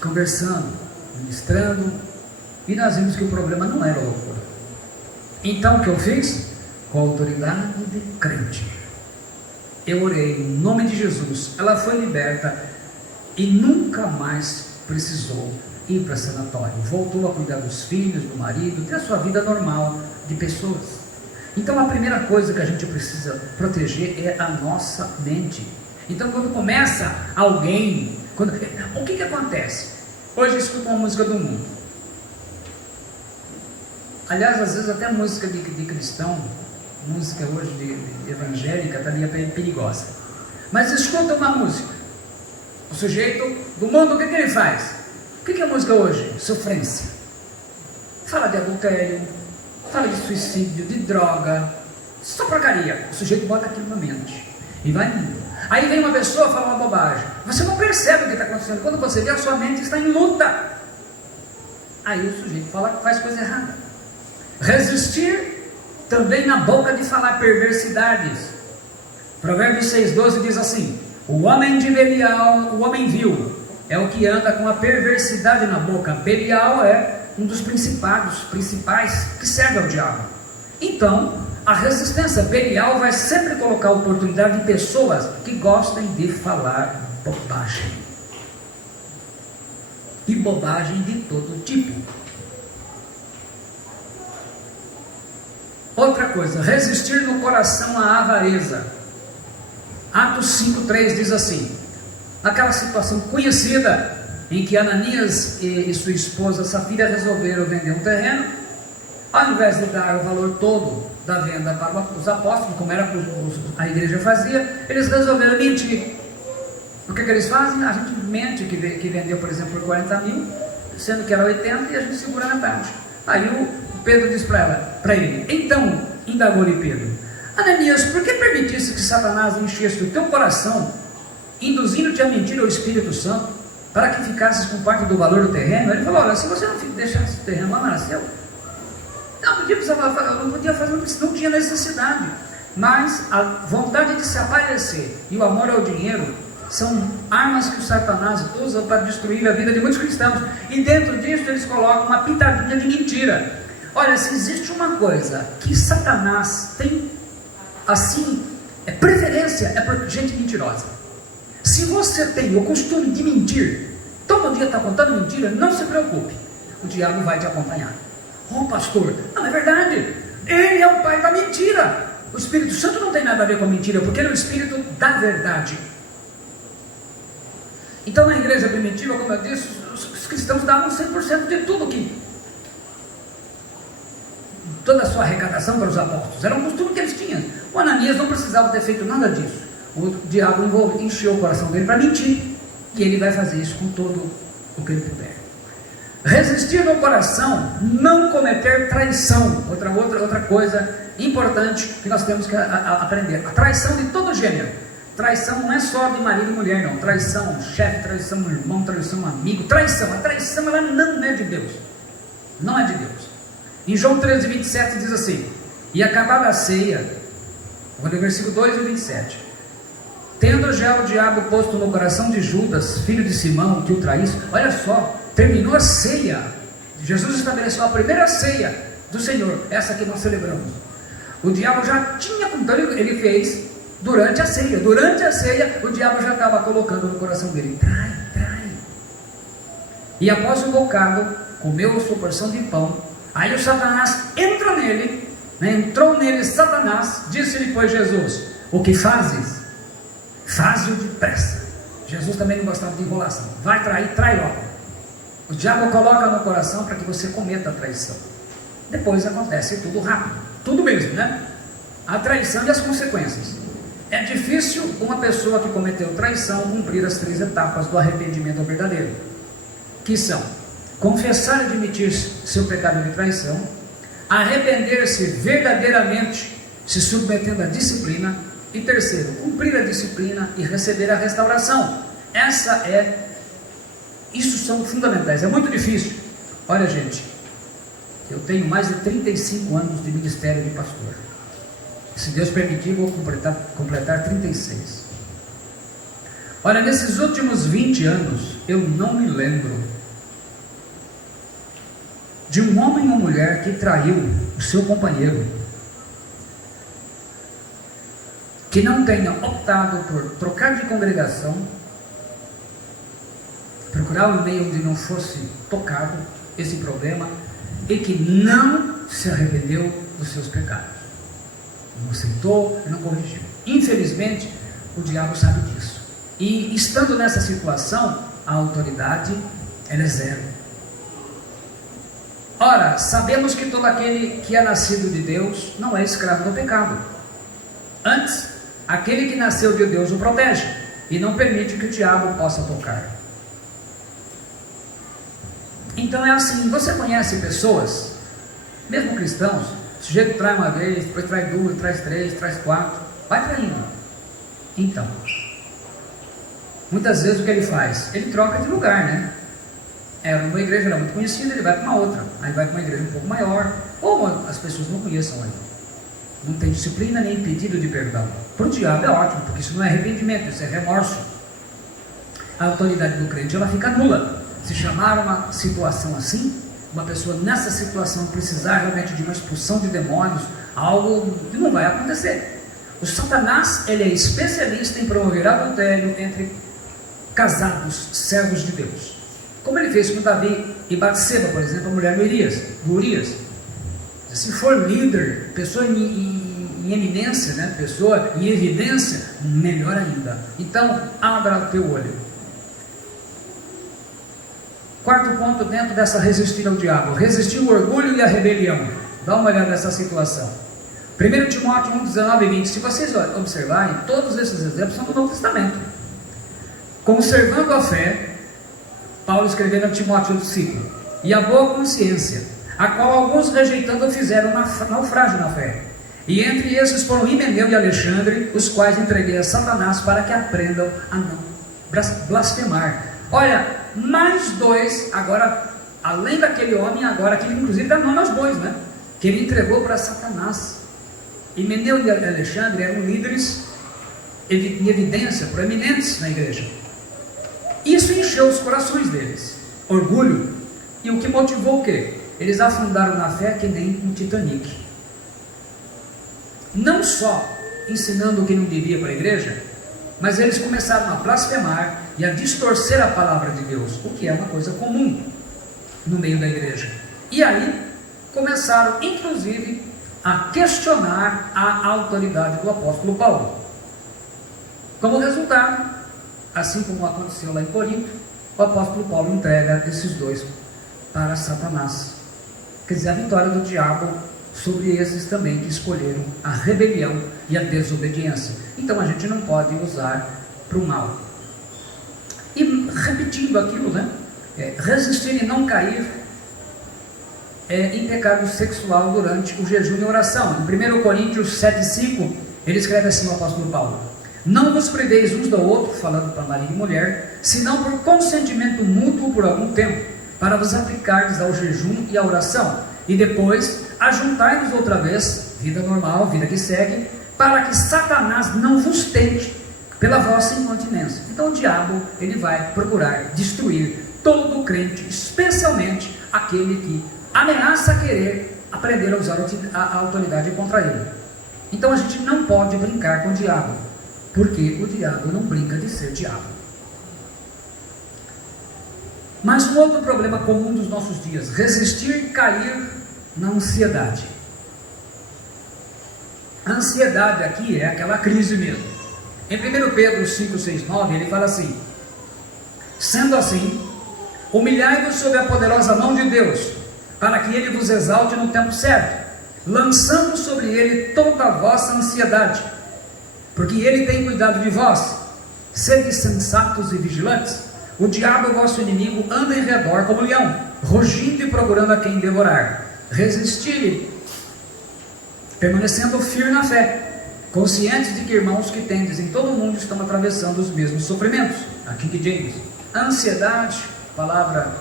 conversando, ministrando, e nós vimos que o problema não era loucura. Então o que eu fiz? Com a autoridade de crente, eu orei em nome de Jesus, ela foi liberta e nunca mais precisou ir para sanatório, voltou a cuidar dos filhos, do marido, ter a sua vida normal de pessoas. Então a primeira coisa que a gente precisa proteger é a nossa mente. Então quando começa alguém, o que acontece? Hoje eu escuto uma música do mundo, aliás às vezes até música de cristão, música hoje de evangélica está meio perigosa, mas escuta uma música, o sujeito do mundo, o que ele faz? O que é música hoje? Sofrência, fala de adultério, fala de suicídio, de droga, só porcaria. O sujeito bota aquilo na mente e vai indo. Aí vem uma pessoa falar uma bobagem, você não percebe o que está acontecendo, quando você vê, a sua mente está em luta. Aí o sujeito faz coisa errada. Resistir também na boca de falar perversidades. Provérbios 6,12 diz assim: o homem de Belial, o homem vil, é o que anda com a perversidade na boca. Belial é um dos principais que serve ao diabo. Então, a resistência, Belial vai sempre colocar oportunidade em pessoas que gostem de falar bobagem. E bobagem de todo tipo. Outra coisa, resistir no coração à avareza. Atos 5,3 diz assim: naquela situação conhecida em que Ananias e sua esposa Safira resolveram vender um terreno, ao invés de dar o valor todo da venda para os apóstolos, como era a igreja fazia, eles resolveram mentir. O que eles fazem? A gente mente que vendeu, por exemplo, por 40 mil, sendo que era 80, e a gente segura na taxa. Aí o Pedro diz para ele, então, indagou-lhe Pedro: Ananias, por que permitisse que Satanás enchesse o teu coração, induzindo-te a mentir ao Espírito Santo, para que ficasses com parte do valor do terreno? Ele falou: olha, se você não deixasse o terreno lá, não era seu. Não podia fazer, não tinha necessidade. Mas a vontade de se aparecer e o amor ao dinheiro são armas que o Satanás usa para destruir a vida de muitos cristãos. E dentro disso eles colocam uma pitadinha de mentira. Olha, se existe uma coisa que Satanás tem, assim, preferência, é por gente mentirosa. Se você tem o costume de mentir, todo dia está contando mentira, não se preocupe, o diabo vai te acompanhar. Oh pastor, não é verdade, ele é o pai da mentira. O Espírito Santo não tem nada a ver com a mentira, porque ele é o Espírito da verdade. Então na igreja primitiva, como eu disse, os cristãos davam 100% de tudo toda a sua arrecadação para os apóstolos, era um costume que eles tinham. O Ananias não precisava ter feito nada disso. O diabo encheu o coração dele para mentir, e ele vai fazer isso com todo o que ele puder. Resistir no coração, não cometer traição. Outra coisa importante que nós temos que aprender: a traição de todo gênero. Traição não é só de marido e mulher, não. Traição chefe, traição irmão, traição amigo. A traição ela não é de Deus. Não é de Deus. Em João 13,27 diz assim: e acabada a ceia, no versículo 2 e 27, tendo já o diabo posto no coração de Judas, filho de Simão, que o traísse. Olha só, terminou a ceia. Jesus estabeleceu a primeira ceia do Senhor, essa que nós celebramos. O diabo já tinha, então ele fez durante a ceia. Durante a ceia, o diabo já estava colocando no coração dele: trai. E após o bocado, comeu a sua porção de pão. Aí o Satanás entrou nele, Satanás, disse-lhe, pois, Jesus: o que fazes? Faz-o depressa. Jesus também não gostava de enrolação. Vai trair, trai logo. O diabo coloca no coração para que você cometa a traição. Depois acontece tudo rápido, tudo mesmo, né? A traição e as consequências. É difícil uma pessoa que cometeu traição cumprir as 3 etapas do arrependimento verdadeiro, que são: confessar e admitir seu pecado de traição, arrepender-se verdadeiramente, se submetendo à disciplina, e terceiro, cumprir a disciplina e receber a restauração. Isso são fundamentais. É muito difícil. Olha, gente, eu tenho mais de 35 anos de ministério de pastor. Se Deus permitir, vou completar 36. Olha, nesses últimos 20 anos, eu não me lembro de um homem ou mulher que traiu o seu companheiro, que não tenha optado por trocar de congregação, procurar um meio onde não fosse tocado esse problema, e que não se arrependeu dos seus pecados, não aceitou e não corrigiu. Infelizmente, o diabo sabe disso, e estando nessa situação, a autoridade ela é zero. Ora, sabemos que todo aquele que é nascido de Deus não é escravo do pecado. Antes, aquele que nasceu de Deus o protege e não permite que o diabo possa tocar. Então é assim, você conhece pessoas, mesmo cristãos, o sujeito trai uma vez, depois trai duas, traz três, traz quatro, vai traindo. Então, muitas vezes o que ele faz? Ele troca de lugar, né? Uma igreja era muito conhecida, ele vai para uma outra, aí vai para uma igreja um pouco maior, ou as pessoas não conheçam ainda, não tem disciplina nem pedido de perdão. Para o diabo é ótimo, porque isso não é arrependimento, isso é remorso. A autoridade do crente ela fica nula. Se chamar uma situação assim, uma pessoa nessa situação precisar realmente de uma expulsão de demônios, algo que não vai acontecer. O Satanás ele é especialista em promover adultério entre casados, servos de Deus, como ele fez com Davi e Batseba, por exemplo, a mulher do Urias. Se for líder, pessoa em eminência, né? Pessoa em evidência, melhor ainda. Então, abra o teu olho. Quarto ponto dentro dessa resistir ao diabo: resistir o orgulho e a rebelião. Dá uma olhada nessa situação. 1 Timóteo 1, 19 e 20. Se vocês observarem, todos esses exemplos são do Novo Testamento. Conservando a fé, Paulo escrevendo a Timóteo o discípulo, e a boa consciência, a qual alguns rejeitando fizeram naufrágio na fé. E entre esses foram Himeneu e Alexandre, os quais entreguei a Satanás para que aprendam a não blasfemar. Olha, mais dois, agora, além daquele homem, agora que ele inclusive dá nome aos bois, né? Que ele entregou para Satanás. Himeneu e Alexandre eram líderes em evidência, proeminentes na igreja. Isso encheu os corações deles, orgulho, e o que motivou o quê? Eles afundaram na fé que nem um Titanic. Não só ensinando o que não devia para a igreja, mas eles começaram a blasfemar e a distorcer a palavra de Deus, o que é uma coisa comum no meio da igreja. E aí começaram inclusive a questionar a autoridade do apóstolo Paulo. Como resultado, assim como aconteceu lá em Corinto, o apóstolo Paulo entrega esses dois para Satanás. Quer dizer, a vitória do diabo sobre esses também que escolheram a rebelião e a desobediência. Então a gente não pode usar para o mal. E repetindo aquilo, né? Resistir e não cair em pecado sexual durante o jejum e oração. Em 1 Coríntios 7,5, ele escreve assim, o apóstolo Paulo: não vos priveis uns do outro, falando para marido e mulher, senão por consentimento mútuo por algum tempo, para vos aplicardes ao jejum e à oração, e depois ajuntai-vos outra vez, vida normal, vida que segue, para que Satanás não vos tente pela vossa incontinência. Então o diabo, ele vai procurar destruir todo o crente, especialmente aquele que ameaça querer aprender a usar a autoridade contra ele. Então a gente não pode brincar com o diabo, porque o diabo não brinca de ser diabo. Mas um outro problema comum dos nossos dias: resistir e cair na ansiedade. A ansiedade aqui é aquela crise mesmo. Em 1 Pedro 5, 6, 9, ele fala assim: sendo assim, humilhai-vos sob a poderosa mão de Deus, para que ele vos exalte no tempo certo, lançando sobre ele toda a vossa ansiedade, porque ele tem cuidado de vós. Sede sensatos e vigilantes. O diabo, vosso inimigo, anda em redor como leão, rugindo e procurando a quem devorar. Resistir-lhe, permanecendo firme na fé, conscientes de que irmãos que tendes em todo o mundo estão atravessando os mesmos sofrimentos. A King James. A ansiedade, a palavra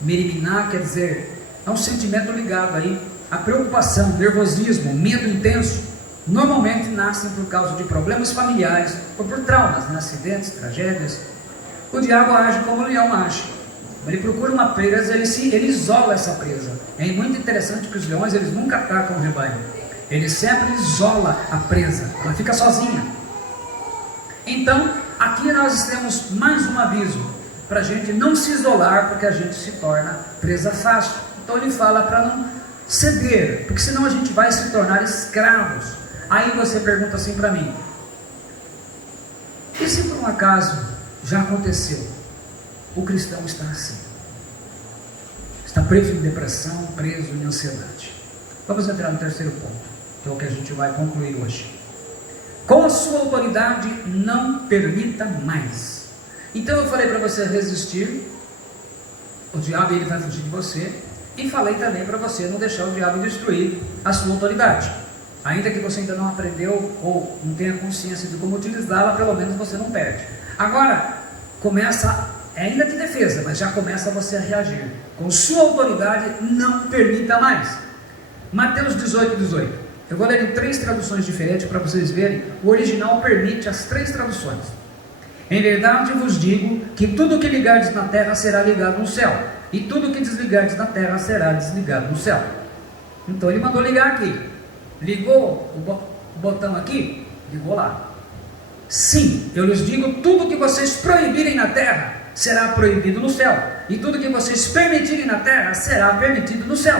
meriminá, quer dizer, é um sentimento ligado aí à preocupação, nervosismo, medo intenso. normalmente nascem por causa de problemas familiares ou por traumas, né? Acidentes, tragédias. O diabo age como o leão age. Ele procura uma presa, ele isola essa presa. É muito interessante que os leões, eles nunca atacam o rebanho. Ele sempre isola a presa, ela fica sozinha. Então, aqui nós temos mais um aviso para a gente não se isolar, porque a gente se torna presa fácil. Então ele fala para não ceder, porque senão a gente vai se tornar escravos. Aí você pergunta assim para mim: e se por um acaso já aconteceu, o cristão está assim, está preso em depressão, preso em ansiedade? Vamos entrar no terceiro ponto, que é o que a gente vai concluir hoje. Com a sua autoridade, não permita mais. Então eu falei para você resistir, o diabo ele vai fugir de você, e falei também para você não deixar o diabo destruir a sua autoridade. Ainda que você ainda não aprendeu ou não tenha consciência de como utilizá-la, pelo menos você não perde. Agora, começa, ainda de defesa, mas já começa você a reagir. Com sua autoridade, não permita mais. Mateus 18:18. Eu vou ler em 3 traduções diferentes para vocês verem. O original permite as 3 traduções. Em verdade vos digo que tudo que ligardes na terra será ligado no céu, e tudo que desligardes na terra será desligado no céu. Então ele mandou ligar aqui. Ligou o botão aqui? Ligou lá. Sim, eu lhes digo, tudo que vocês proibirem na terra será proibido no céu, e tudo que vocês permitirem na terra será permitido no céu.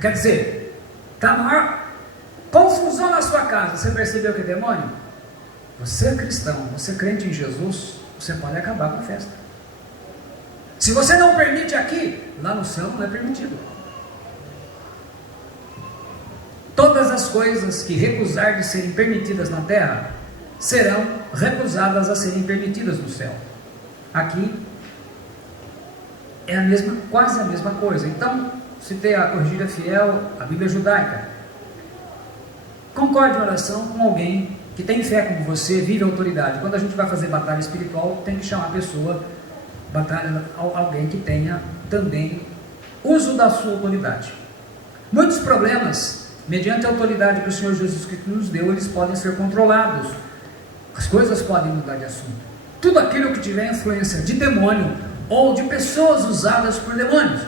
Quer dizer, está a maior confusão na sua casa. Você percebeu que é demônio? Você é cristão, você é crente em Jesus, você pode acabar com a festa. Se você não permite aqui, lá no céu não é permitido. Todas as coisas que recusar de serem permitidas na terra serão recusadas a serem permitidas no céu. Aqui é quase a mesma coisa. Então, citei a Corrigida Fiel, a Bíblia Judaica. Concorde em oração com alguém que tem fé como você, vive a autoridade. Quando a gente vai fazer batalha espiritual, tem que chamar a pessoa, alguém que tenha também uso da sua autoridade. Muitos problemas, mediante a autoridade que o Senhor Jesus Cristo nos deu, eles podem ser controlados. As coisas podem mudar de assunto. Tudo aquilo que tiver influência de demônio ou de pessoas usadas por demônios.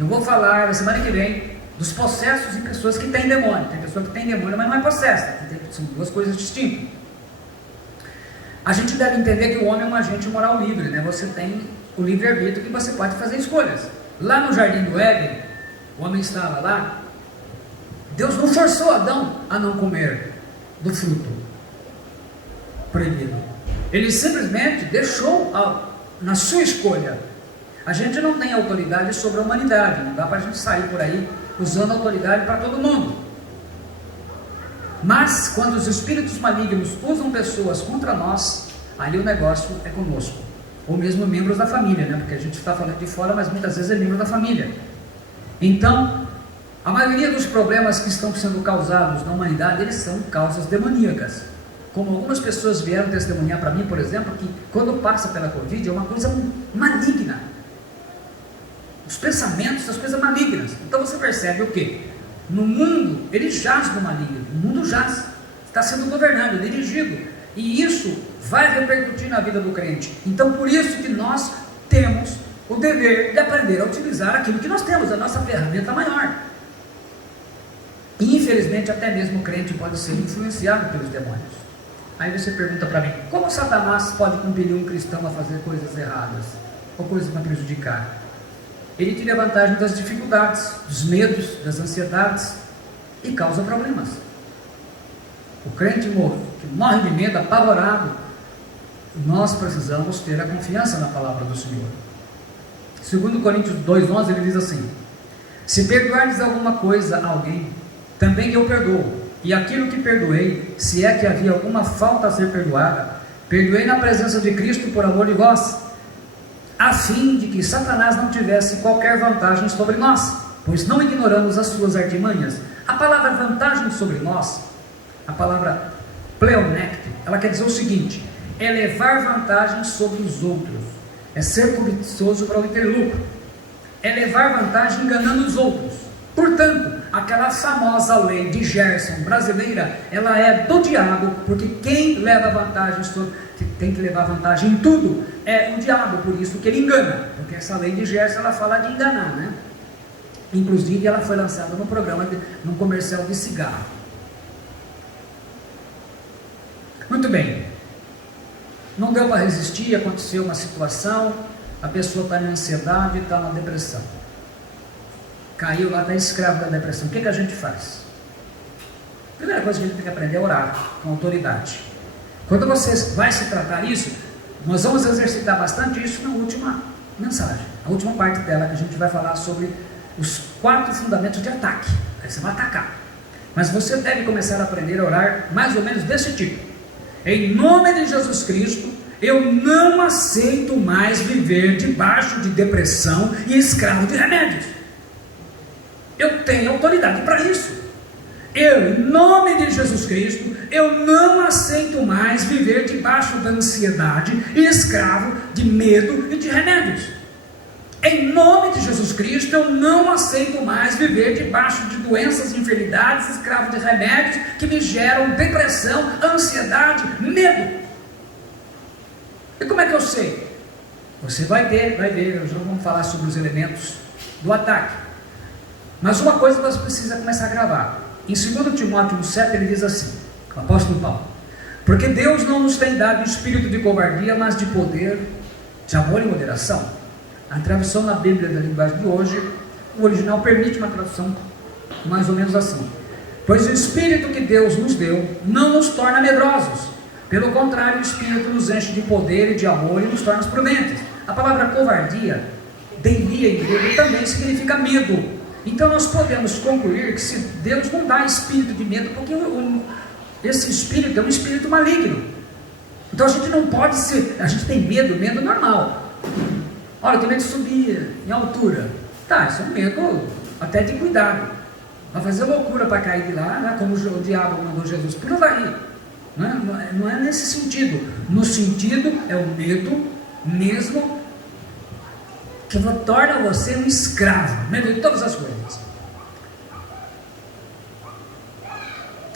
Eu vou falar na semana que vem dos possessos e pessoas que têm demônio. Tem pessoa que tem demônio, mas não é possessa. São duas coisas distintas. A gente deve entender que o homem é um agente moral livre, né? Você tem o livre-arbítrio que você pode fazer escolhas. Lá no jardim do Éden, o homem estava lá, Deus não forçou Adão a não comer do fruto proibido. Ele simplesmente deixou na sua escolha. A gente não tem autoridade sobre a humanidade, não dá para a gente sair por aí usando autoridade para todo mundo. Mas quando os espíritos malignos usam pessoas contra nós, aí o negócio é conosco. Ou mesmo membros da família, né? Porque a gente está falando de fora, mas muitas vezes é membro da família. Então, a maioria dos problemas que estão sendo causados na humanidade, eles são causas demoníacas. Como algumas pessoas vieram testemunhar para mim, por exemplo, que quando passa pela Covid é uma coisa maligna. Os pensamentos, as coisas malignas. Então você percebe o quê? No mundo, ele jaz no maligno. O mundo jaz, está sendo governado, dirigido. E isso vai repercutir na vida do crente. Então por isso que nós temos o dever de aprender a utilizar aquilo que nós temos, a nossa ferramenta maior. E infelizmente até mesmo o crente pode ser influenciado pelos demônios. Aí você pergunta para mim, como Satanás pode compelir um cristão a fazer coisas erradas? Ou coisas para prejudicar? Ele tira vantagem das dificuldades, dos medos, das ansiedades e causa problemas. O crente que morre de medo, apavorado, nós precisamos ter a confiança na palavra do Senhor. 2 Coríntios 2,11 ele diz assim: se perdoardes alguma coisa a alguém, também eu perdoo, e aquilo que perdoei, se é que havia alguma falta a ser perdoada, perdoei na presença de Cristo por amor de vós, a fim de que Satanás não tivesse qualquer vantagem sobre nós, pois não ignoramos as suas artimanhas. A palavra vantagem sobre nós, a palavra pleonecte, ela quer dizer o seguinte: é levar vantagem sobre os outros, é ser cobiçoso para obter lucro, é levar vantagem enganando os outros. Portanto, aquela famosa lei de Gerson brasileira, ela é do diabo, porque quem leva vantagem que tem que levar vantagem em tudo é o diabo, por isso que ele engana, porque essa lei de Gerson ela fala de enganar, né? Inclusive ela foi lançada no programa, num comercial de cigarro. Muito bem, não deu para resistir, aconteceu uma situação, a pessoa está em ansiedade, está na depressão, caiu lá, está escravo da depressão. O que a gente faz? A primeira coisa que a gente tem que aprender é orar com autoridade. Quando você vai se tratar isso, nós vamos exercitar bastante isso na última mensagem, a última parte dela, que a gente vai falar sobre os 4 fundamentos de ataque. Aí você vai atacar, mas você deve começar a aprender a orar mais ou menos desse tipo: em nome de Jesus Cristo, eu não aceito mais viver debaixo de depressão e escravo de remédios. Eu tenho autoridade para isso. Eu, em nome de Jesus Cristo, eu não aceito mais viver debaixo da ansiedade e escravo de medo e de remédios. Em nome de Jesus Cristo, eu não aceito mais viver debaixo de doenças e enfermidades, escravo de remédios que me geram depressão, ansiedade, medo. E como é que eu sei? Você vai ver, nós vamos falar sobre os elementos do ataque. Mas uma coisa você precisa começar a gravar. Em 2 Timóteo 1,7 ele diz assim, o apóstolo Paulo: porque Deus não nos tem dado um espírito de covardia, mas de poder, de amor e moderação. A tradução na Bíblia da linguagem de hoje, o original permite uma tradução mais ou menos assim: pois o Espírito que Deus nos deu não nos torna medrosos, pelo contrário, o Espírito nos enche de poder e de amor e nos torna prudentes. A palavra covardia, deilia em grego, também significa medo. Então nós podemos concluir que se Deus não dá espírito de medo, porque esse espírito é um espírito maligno. Então a gente não pode ser, a gente tem medo normal. Olha, eu tenho medo de subir em altura. Tá, isso é um medo até de cuidado. Vai fazer loucura para cair de lá, né? Como o diabo mandou Jesus, pula daí. Não é nesse sentido. No sentido, é o medo mesmo que torna você um escravo, medo de todas as coisas.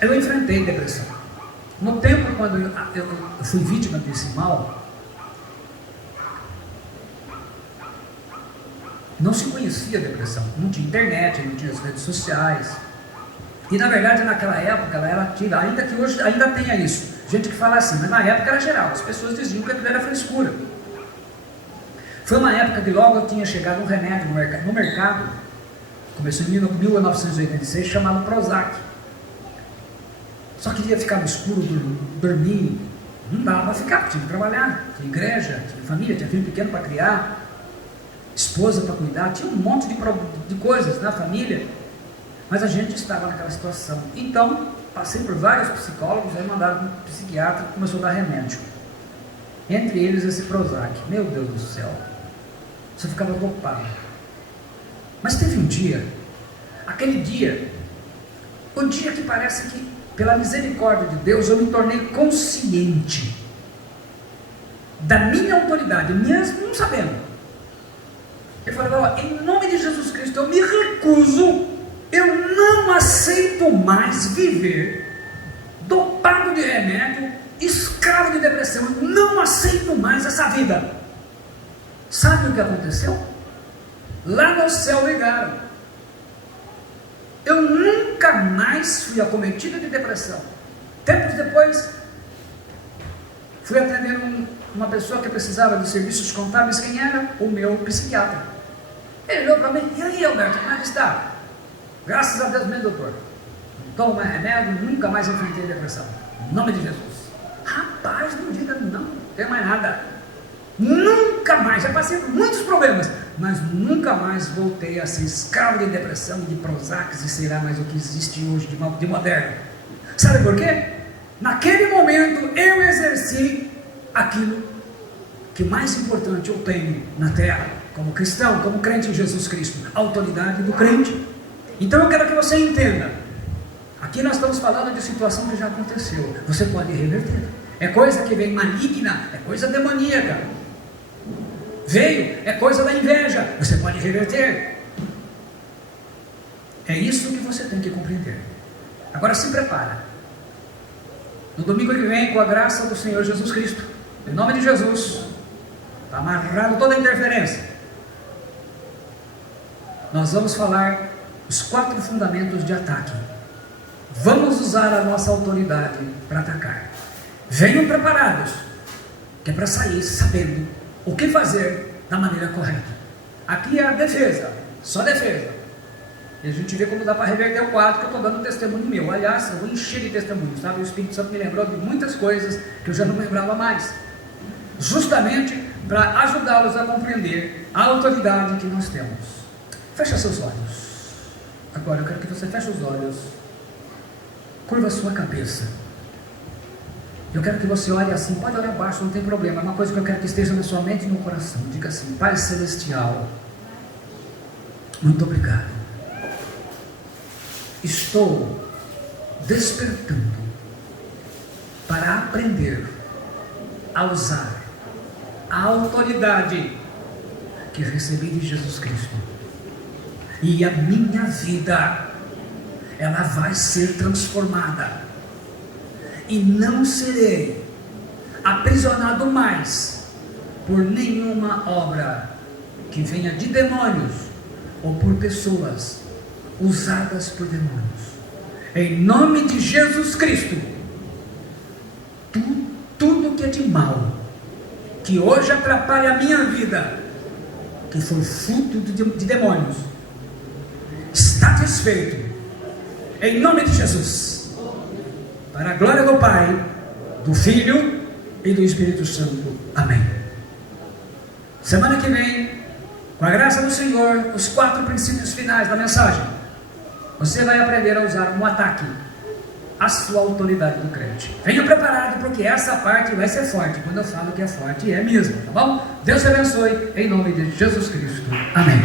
Eu enfrentei depressão. No tempo quando eu fui vítima desse mal, não se conhecia a depressão, não tinha internet, não tinha as redes sociais. E na verdade naquela época ela era tida, ainda que hoje ainda tenha isso, gente que fala assim, mas na época era geral, as pessoas diziam que aquilo era frescura. Foi uma época que logo tinha chegado um remédio no mercado, começou em 1986, chamado Prozac. Só queria ficar no escuro, dormir, não dava para ficar, tinha que trabalhar, tinha igreja, tinha família, tinha filho pequeno para criar, esposa para cuidar, tinha um monte de coisas na família, mas a gente estava naquela situação. Então, passei por vários psicólogos, aí mandaram um psiquiatra que começou a dar remédio, entre eles esse Prozac. Meu Deus do céu, você ficava dopado. Mas teve um dia, aquele dia, o dia que parece que, pela misericórdia de Deus, eu me tornei consciente da minha autoridade, mesmo não sabendo. Eu falei, em nome de Jesus Cristo, eu me recuso, eu não aceito mais viver dopado de remédio, escravo de depressão, eu não aceito mais essa vida. Sabe o que aconteceu? Lá no céu ligaram. Eu nunca mais fui acometido de depressão. Tempos depois, fui atender uma pessoa que precisava de serviços contábeis. Quem era? O meu psiquiatra. Ele olhou para mim, e aí, Alberto, como é que está? Graças a Deus, meu doutor, não tomo mais remédio, nunca mais enfrentei depressão, em nome de Jesus. Rapaz, não diga não tem mais nada, nunca mais, já passei por muitos problemas, mas nunca mais voltei a ser escravo de depressão, de Prozacs e sei lá mais o que existe hoje de moderno. Sabe por quê? Naquele momento eu exerci aquilo que mais importante eu tenho na terra, como cristão, como crente em Jesus Cristo, a autoridade do crente. Então eu quero que você entenda, aqui nós estamos falando de situação que já aconteceu, você pode reverter, é coisa que vem maligna, é coisa demoníaca, veio, é coisa da inveja, você pode reverter. É isso que você tem que compreender. Agora se prepara. No domingo que vem, com a graça do Senhor Jesus Cristo, em nome de Jesus, está amarrado toda a interferência. Nós vamos falar os 4 fundamentos de ataque. Vamos usar a nossa autoridade para atacar. Venham preparados, que é para sair sabendo o que fazer da maneira correta. Aqui é a defesa, só defesa. E a gente vê como dá para reverter o quadro, que eu estou dando testemunho meu. Aliás, eu vou encher de testemunhos, sabe? O Espírito Santo me lembrou de muitas coisas que eu já não lembrava mais. Justamente para ajudá-los a compreender a autoridade que nós temos. Fecha seus olhos. Agora eu quero que você feche os olhos. Curva a sua cabeça. Eu quero que você olhe assim, pode olhar abaixo, não tem problema. É uma coisa que eu quero que esteja na sua mente e no coração. Diga assim: Pai Celestial, muito obrigado. Estou despertando para aprender a usar a autoridade que recebi de Jesus Cristo. E a minha vida, ela vai ser transformada. E não serei aprisionado mais por nenhuma obra que venha de demônios ou por pessoas usadas por demônios. Em nome de Jesus Cristo, tudo que é de mal, que hoje atrapalha a minha vida, que foi fruto de demônios, está desfeito. Em nome de Jesus. Para a glória do Pai, do Filho e do Espírito Santo. Amém. Semana que vem, com a graça do Senhor, os 4 princípios finais da mensagem. Você vai aprender a usar um ataque à sua autoridade do crente. Venha preparado, porque essa parte vai ser forte. Quando eu falo que é forte, é mesmo, tá bom? Deus te abençoe, em nome de Jesus Cristo. Amém.